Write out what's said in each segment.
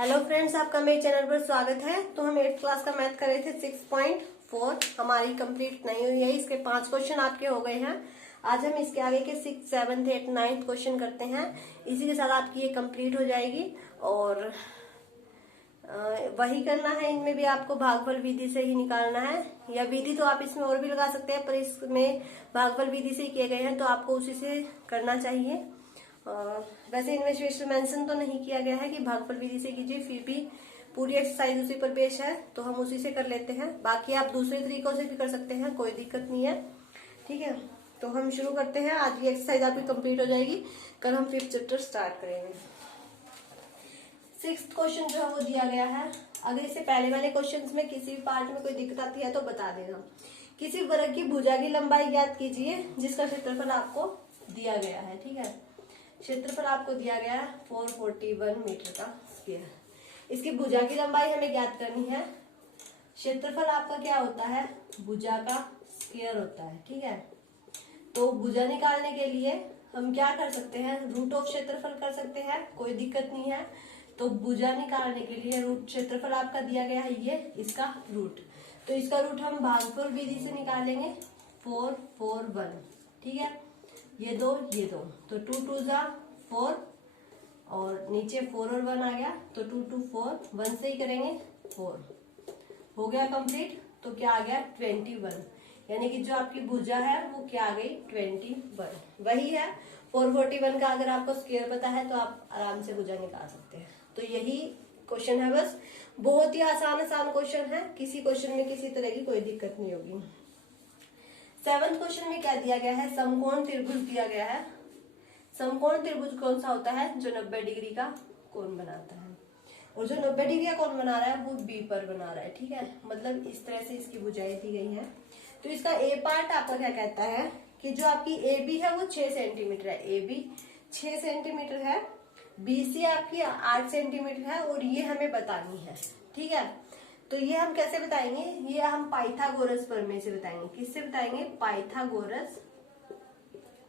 Hello friends, आपका मेरे channel पर स्वागत है। तो हम 8th क्लास का मैथ कर रहे थे 6.4 हमारी कंप्लीट नहीं हुई है। इसके 5 क्वेश्चन आपके हो गए हैं। आज हम इसके आगे के 6, 7, 8, 9 क्वेश्चन करते हैं। इसी के साथ आपकी ये कंप्लीट हो जाएगी। और वही करना है, इनमें भी आपको भागफल विधि से ही निकालना है, या विधि तो आप इसमें और भी लगा सकते हैं, पर इसमें भागफल विधि से ही किए गए हैं तो आपको उसी से करना चाहिए। वैसे इनमें स्पेशल मेंशन तो नहीं किया गया है कि भागफल विधि से कीजिए, फिर भी पूरी एक्सरसाइज उसी पर बेस है तो हम उसी से कर लेते हैं। बाकी आप दूसरे तरीकों से भी कर सकते हैं, कोई दिक्कत नहीं है। ठीक है, तो हम शुरू करते हैं। आज ये एक्सरसाइज आपकी कंप्लीट हो जाएगी, कल हम 5th चैप्टर स्टार्ट करेंगे। 6th क्वेश्चन जो है वो दिया गया है। अगर इससे पहले वाले क्वेश्चन में किसी भी पार्ट में कोई दिक्कत आती है तो बता देना। किसी वर्ग की भुजा की लंबाई ज्ञात कीजिए जिसका क्षेत्रफल आपको दिया गया है। ठीक है, क्षेत्रफल आपको दिया गया है 441 मीटर का स्क्वायर। इसकी भुजा की लंबाई हमें ज्ञात करनी है। क्षेत्रफल आपका क्या होता है? भुजा का स्क्वायर होता है। ठीक है, तो भुजा निकालने के लिए हम क्या कर सकते हैं? रूट ऑफ क्षेत्रफल कर सकते हैं, कोई दिक्कत नहीं है। तो भुजा निकालने के लिए रूट क्षेत्रफल आपका दिया गया है, ये इसका रूट, तो इसका रूट हम भागफल विधि से निकालेंगे 441। ठीक है, ये दो तो 2 2 जा 4 और नीचे 4 और 1 आ गया तो 2 2 4, 1 से ही करेंगे 4 हो गया कंप्लीट। तो क्या आ गया? 21, यानी कि जो आपकी भुजा है वो क्या आ गई? 21 वही है। 441 का अगर आपको स्क्वायर पता है तो आप आराम से भुजा निकाल सकते हैं। तो यही क्वेश्चन है, बस बहुत ही आसान क्वेश्चन है। किसी क्वेश्चन में किसी तरह की कोई दिक्कत नहीं होगी। 7th क्वेश्चन में क्या दिया गया है? समकोण त्रिभुज दिया गया है। समकोण त्रिभुज कौन सा होता है? जो 90 डिग्री का कोण बनाता है, और जो 90 डिग्री का कोण बना रहा है वो बी पर बना रहा है। ठीक है, मतलब इस तरह से इसकी भुजाएं दी गई हैं। तो इसका ए पार्ट आपका क्या कहता है कि जो आपकी ए बी है वो 6 सेंटीमीटर है। ए बी 6 सेंटीमीटर है, बी सी आपकी 8 सेंटीमीटर है, और ये हमें बतानी है। ठीक है, तो ये हम कैसे बताएंगे? ये हम पाइथागोरस प्रमेय से बताएंगे। किससे बताएंगे? पाइथागोरस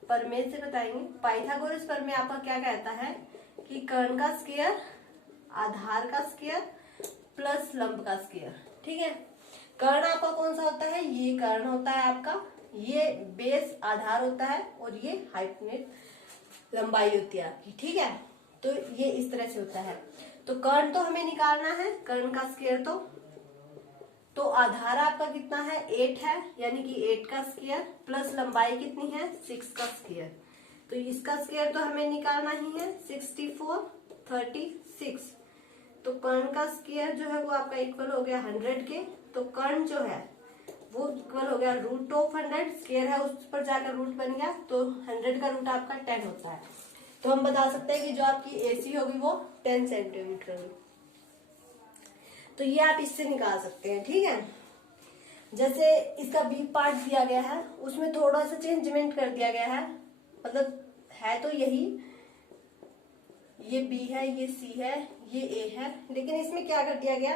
प्रमेय से बताएंगे। पाइथागोरस प्रमेय आपका क्या कहता है कि कर्ण का स्क्वायर, आधार का स्क्वायर प्लस लंब का स्क्वायर। ठीक है, कर्ण आपका कौन सा होता है? ये कर्ण होता है आपका, ये बेस आधार होता है, और ये हाइपोटेन्यूज लंबाई होती है आपकी। ठीक है, तो ये इस तरह से होता है। तो कर्ण तो हमें निकालना है, कर्ण का स्क्वायर तो आधार आपका कितना है? 8 है, यानी कि 8 का स्क्वायर प्लस लंबाई कितनी है? 6 का स्क्वायर। तो इसका स्क्वायर तो हमें निकालना ही है, 64 36। तो कर्ण का स्क्वायर जो है वो आपका इक्वल हो गया 100 के। तो कर्ण जो है वो इक्वल हो गया रूट ऑफ 100, स्क्वायर है उस पर जाकर रूट बन गया, तो 100 का रूट आपका 10 होता है। तो हम बता सकते हैं कि जो आपकी एसी होगी वो 10 सेंटीमीटर होगी। तो ये आप इससे निकाल सकते हैं। ठीक है, जैसे इसका बी पार्ट दिया गया है उसमें थोड़ा सा चेंजमेंट कर दिया गया है, मतलब है तो यही, ये बी है, ये सी है, ये ए है, लेकिन इसमें क्या कर दिया गया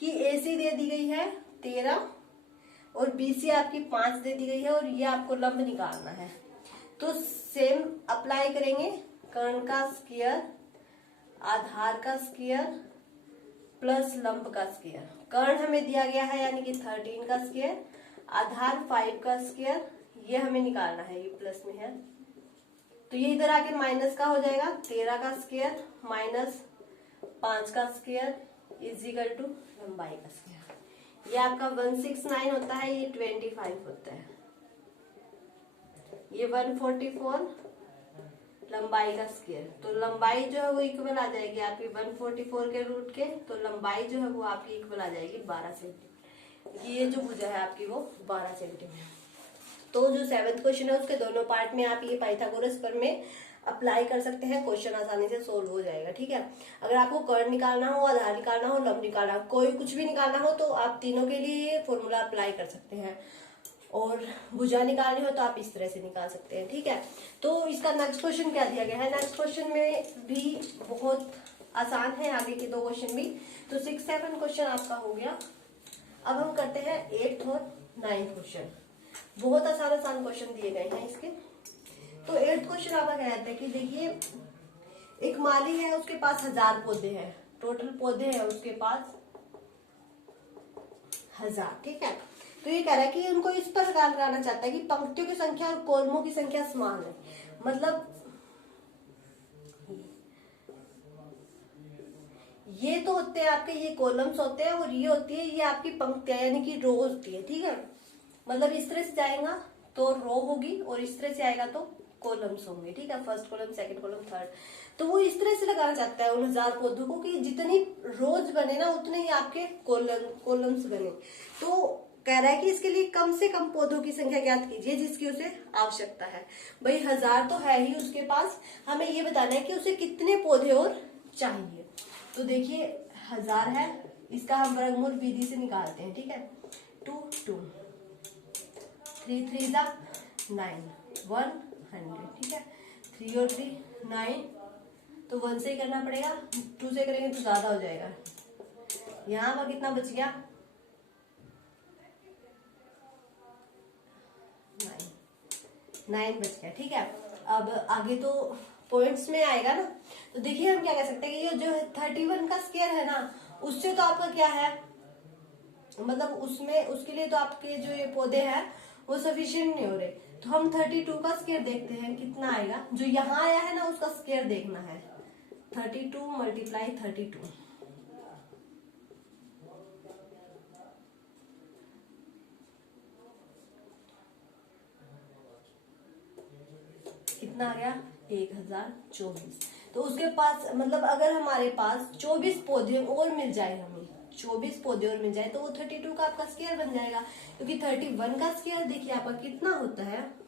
कि ए सी दे दी गई है 13 और बी सी आपकी 5 दे दी गई है, और ये आपको लंब निकालना है। तो सेम अप्लाई करेंगे, कर्ण का स्क्वायर, आधार का स्क्वायर प्लस लंब का स्क्वायर। कर्ण हमें दिया गया है यानी कि 13 का स्क्वायर, आधार 5 का स्क्वायर, ये हमें निकालना है, ये प्लस में है तो ये इधर आके माइनस का हो जाएगा। 13 का स्क्वायर माइनस 5 का स्क्वायर इज इक्वल टू लंबाई का स्क्वायर। ये आपका 169 होता है, ये 25 होता है, ये 144 लंबाई का स्क्वायर। तो लंबाई जो है वो इक्वल आ जाएगी आपकी 144 के रूट के, तो लंबाई जो है वो आपकी इक्वल आ जाएगी 12 सेंटीमीटर। ये जो भुजा है आपकी वो 12 सेंटीमीटर। तो जो 7th क्वेश्चन है उसके दोनों पार्ट में आप ये पाइथागोरस प्रमेय अप्लाई कर सकते हैं, क्वेश्चन आसानी से सोल्व हो जाएगा। ठीक है, अगर आपको कर्ण निकालना हो, आधार निकालना हो, लंब निकालना हो, कोई कुछ भी निकालना हो तो आप तीनों के लिए ये फॉर्मूला अप्लाई कर सकते हैं, और भुजा निकालनी हो तो आप इस तरह से निकाल सकते हैं। ठीक है, तो इसका नेक्स्ट क्वेश्चन क्या दिया गया है? नेक्स्ट क्वेश्चन में भी बहुत आसान है, आगे के 2 क्वेश्चन भी। तो 6, 7 क्वेश्चन आपका हो गया। अब हम करते हैं 8th और 9th क्वेश्चन। बहुत आसान क्वेश्चन दिए गए हैं इसके। तो 8th क्वेश्चन आपका क्या कहता है कि देखिए, एक माली है, उसके पास 1000 पौधे हैं, टोटल पौधे हैं उसके पास 1000, ठीक है। तो ये कह रहा है कि उनको इस प्रकार कराना चाहता है कि पंक्तियों की संख्या और कॉलमों की संख्या समान है। मतलब ये तो होते हैं आपके, ये कॉलम्स होते हैं, और ये होती है, ये आपकी पंक्तियां यानी कि रो होती है, ठीक है। मतलब इस तरह से जाएगा तो रो होगी, और इस तरह से आएगा तो कॉलम्स होंगे, ठीक है। First column, second column, third. तो वो इस तरह से लगाना चाहता है उन 1000 पौधों को कि जितनी रोज बने ना उतने ही आपके कॉलम्स बने। तो कह रहा है कि इसके लिए कम से कम पौधों की संख्या ज्ञात कीजिए जिसकी उसे आवश्यकता है। भाई 1000 तो है ही उसके पास, हमें ये बताना है कि उसे कितने पौधे और चाहिए। तो देखिए 1000 है, इसका हम वर्गमूल विधि से निकालते हैं, ठीक है। 2 2 3 3 जा 9 100, ठीक है। 3 और 3 9, तो 1 से ही करना पड़ेगा, 2 से करेंगे तो ज्यादा हो जाएगा। यहाँ पर कितना बच गया 9 बच गया, ठीक है। अब आगे तो पॉइंट्स में आएगा ना, तो देखिए हम क्या कह सकते हैं कि ये जो 31 का स्क्वायर है ना, उससे तो आपका क्या है, मतलब उसमें उसके लिए तो आपके जो ये पौधे हैं वो सफिशिएंट नहीं हो रहे। तो हम 32 का स्क्वायर देखते हैं कितना आएगा। जो यहाँ आया है ना उसका स्क्वायर देखना है, 32 × 32 कितना आ गया 1024। तो उसके पास मतलब अगर हमारे पास 24 पौधे और मिल जाए, हमें 24 पौधे और मिल जाए तो वो 32 का आपका स्क्वायर बन जाएगा। क्योंकि 31 का स्क्वायर देखिए आपका कितना होता है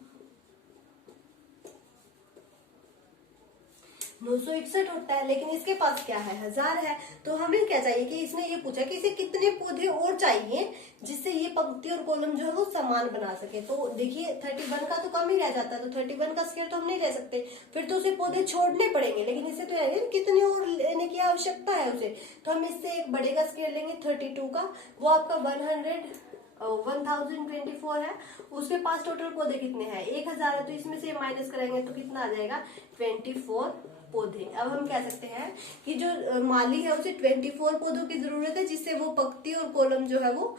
961 होता है, लेकिन इसके पास क्या है 1000 है। तो हमें क्या चाहिए कि इसने ये पूछा कि इसे कितने पौधे और चाहिए जिससे ये पंक्ति और कॉलम जो है वो समान बना सके। तो देखिए 31 का तो कम ही रह जाता है, तो 31 का स्क्वायर तो हम नहीं ले सकते, फिर तो उसे पौधे छोड़ने पड़ेंगे। लेकिन इसे तो यानी कितने और लेने की आवश्यकता है उसे, तो हम इससे एक बड़े का स्क्वायर लेंगे 32 का, वो आपका 1024 है। उसके पास टोटल पौधे कितने हैं 1000 है, तो इसमें से माइनस करेंगे तो कितना आ जाएगा 24 पौधे। अब हम कह सकते हैं कि जो माली है उसे 24 पौधों की जरूरत है जिससे वो पंक्ति और कॉलम जो है वो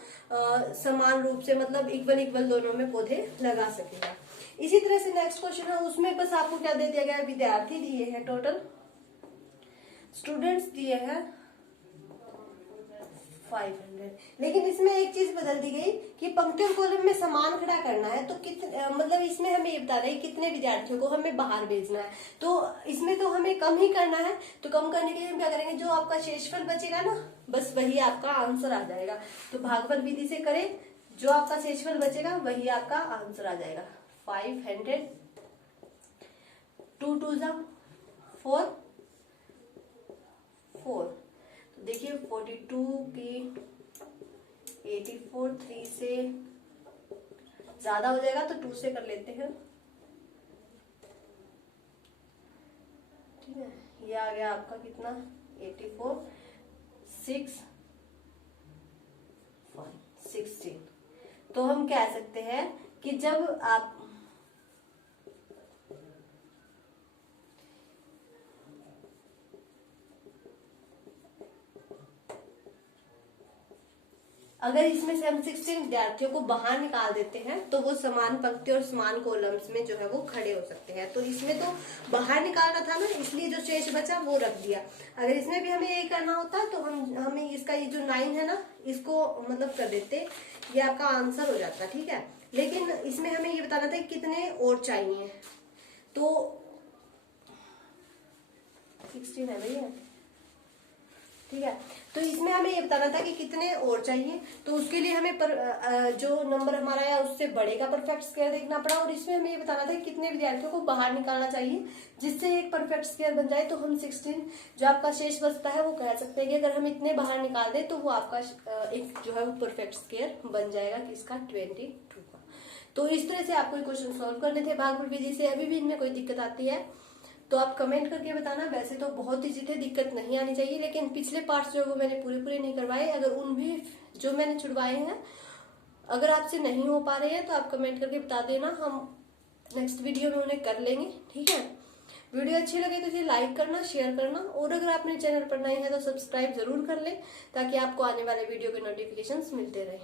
समान रूप से मतलब इक्वल इक्वल दोनों में पौधे लगा सकेगा। इसी तरह से नेक्स्ट क्वेश्चन है, उसमें बस आपको क्या दे दिया गया, विद्यार्थी दिए हैं, टोटल स्टूडेंट्स दिए हैं 500। लेकिन इसमें एक चीज बदल दी गई कि पंक्ति और कॉलम में समान खड़ा करना है। तो कितने मतलब इसमें हमें ये बता रहे हैं कितने विद्यार्थियों को हमें बाहर भेजना है। तो इसमें तो हमें कम ही करना है, तो कम करने के लिए हम क्या करेंगे, जो आपका शेषफल बचेगा ना बस वही आपका आंसर आ जाएगा। तो भागफल विधि से करें, जो आपका शेषफल बचेगा वही आपका आंसर आ जाएगा 500। 2 2 जा 4 4। तो देखिए 42 की 84 3 से ज्यादा हो जाएगा तो 2 से कर लेते हैं, ठीक है। ये आ गया आपका कितना 84 6 16। तो हम कह सकते हैं कि जब आप अगर इसमें से हम 16 विद्यार्थियों को बाहर निकाल देते हैं तो वो समान पंक्ति और समान कॉलम्स में जो है वो खड़े हो सकते हैं। तो इसमें तो बाहर निकालना था ना, इसलिए जो शेष बचा वो रख दिया। अगर इसमें भी हमें यही करना होता तो हमें इसका ये जो 9 है ना इसको मतलब कर देते, ये आपका आंसर हो जाता, ठीक है। लेकिन इसमें हमें ये बताना था कितने और चाहिए, तो 16 है भैया, ठीक है। तो इसमें हमें ये बताना था कि कितने और चाहिए, तो उसके लिए हमें जो नंबर हमारा है उससे बड़े का परफेक्ट स्क्वायर देखना पड़ा। और इसमें हमें ये बताना था कि कितने विद्यार्थियों को बाहर निकालना चाहिए जिससे एक परफेक्ट स्क्वायर बन जाए। तो हम 16 जो आपका शेष बचता है वो कह सकते हैं कि अगर हम इतने बाहर निकाल दें तो वो आपका एक जो है वो परफेक्ट स्क्वायर बन जाएगा किसका 22 का। तो इस तरह से आपको क्वेश्चन सॉल्व करने थे भागफल विधि से। अभी भी इनमें कोई दिक्कत आती है तो आप कमेंट करके बताना। वैसे तो बहुत इजी थे, दिक्कत नहीं आनी चाहिए, लेकिन पिछले पार्ट्स जो वो मैंने पूरे नहीं करवाए। अगर उन भी जो मैंने छुड़वाए हैं अगर आपसे नहीं हो पा रहे हैं तो आप कमेंट करके बता देना, हम नेक्स्ट वीडियो में उन्हें कर लेंगे, ठीक है। वीडियो अच्छी लगे तो इसे लाइक करना, शेयर करना, और अगर आप मेरे चैनल पर नए हैं तो सब्सक्राइब जरूर कर लें ताकि आपको आने वाले वीडियो के नोटिफिकेशंस मिलते रहे।